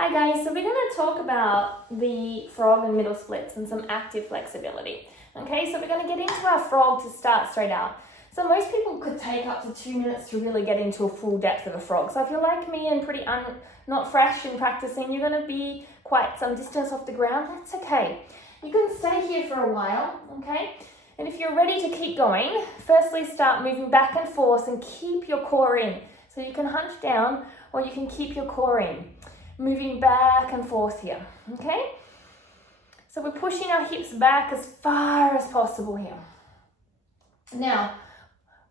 Hi guys, so we're going to talk about the frog and middle splits and some active flexibility. Okay, so we're going to get into our frog to start straight out. So most people could take up to 2 minutes to really get into a full depth of a frog. So if you're like me and pretty not fresh in practicing, you're going to be quite some distance off the ground, that's okay. You can stay here for a while, okay? And if you're ready to keep going, firstly start moving back and forth and keep your core in. So you can hunch down or you can keep your core in. Moving back and forth here, okay? So we're pushing our hips back as far as possible here. Now,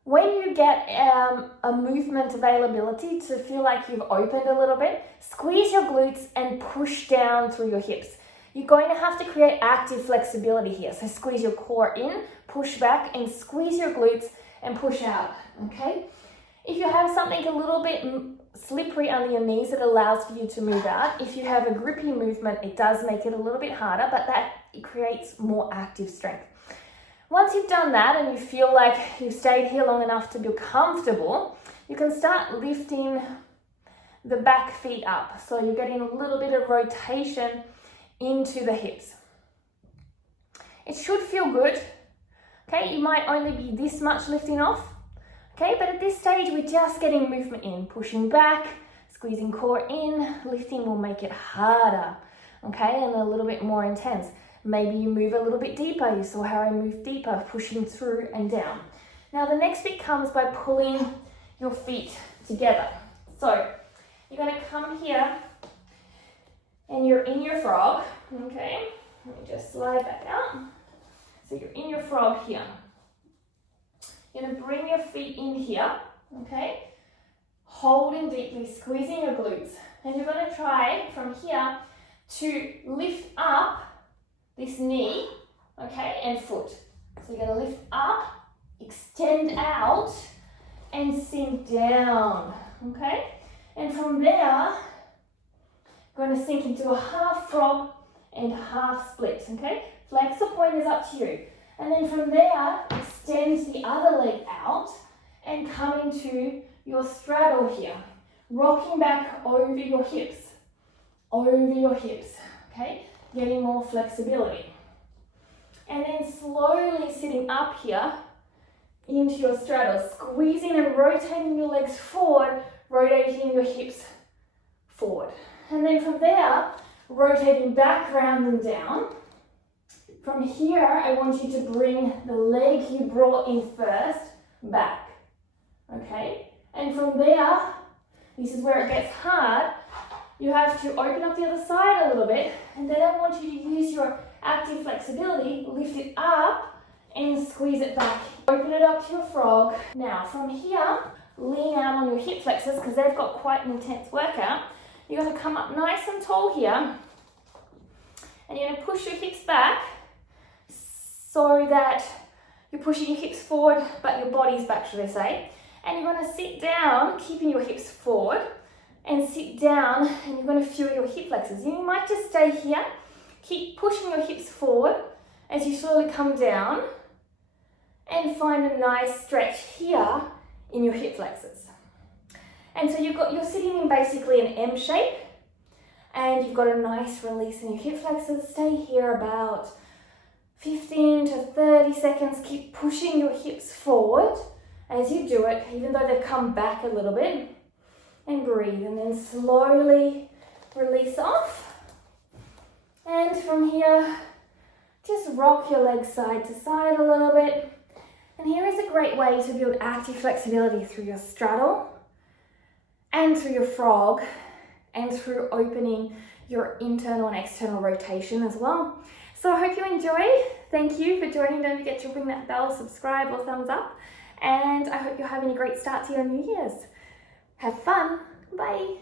when you get a movement availability to feel like you've opened a little bit, squeeze your glutes and push down through your hips. You're going to have to create active flexibility here. So squeeze your core in, push back, and squeeze your glutes and push out, okay? If you have something a little bit slippery under your knees, it allows for you to move out. If you have a grippy movement, it does make it a little bit harder, but it creates more active strength. Once you've done that and you feel like you've stayed here long enough to be comfortable, you can start lifting the back feet up. So you're getting a little bit of rotation into the hips. It should feel good. Okay, you might only be this much lifting off. Okay, but at this stage, we're just getting movement in, pushing back, squeezing core in. Lifting will make it harder, okay, and a little bit more intense. Maybe you move a little bit deeper. You saw how I moved deeper, pushing through and down. Now, the next bit comes by pulling your feet together. So, you're going to come here and you're in your frog, okay? Let me just slide that out. So, you're in your frog here. You're going to bring your feet in here, okay? Holding deeply, squeezing your glutes. And you're going to try from here to lift up this knee, okay, and foot. So you're going to lift up, extend out, and sink down, okay? And from there, you're going to sink into a half frog and half split, okay? Flex or point is up to you. And then from there, extend the other leg out and come into your straddle here. Rocking back over your hips, okay? Getting more flexibility. And then slowly sitting up here into your straddle, squeezing and rotating your legs forward, rotating your hips forward. And then from there, rotating back, round and down. From here, I want you to bring the leg you brought in first back, okay? And from there, this is where it gets hard. You have to open up the other side a little bit, and then I want you to use your active flexibility, lift it up and squeeze it back. Open it up to your frog. Now, from here, lean out on your hip flexors because they've got quite an intense workout. You're going to come up nice and tall here, and you're going to push your hips back, so that you're pushing your hips forward, but your body's back, should I say. And you're going to sit down, keeping your hips forward, and sit down, and you're going to feel your hip flexors. You might just stay here, keep pushing your hips forward as you slowly come down, and find a nice stretch here in your hip flexors. And so you're sitting in basically an M shape, and you've got a nice release in your hip flexors. Stay here about 15 to 30 seconds. Keep pushing your hips forward as you do it, even though they've come back a little bit. And breathe, and then slowly release off. And from here, just rock your legs side to side a little bit. And here is a great way to build active flexibility through your straddle and through your frog and through opening your internal and external rotation as well. So I hope you enjoy. Thank you for joining. Don't forget to ring that bell, subscribe or thumbs up. And I hope you're having a great start to your New Year's. Have fun. Bye.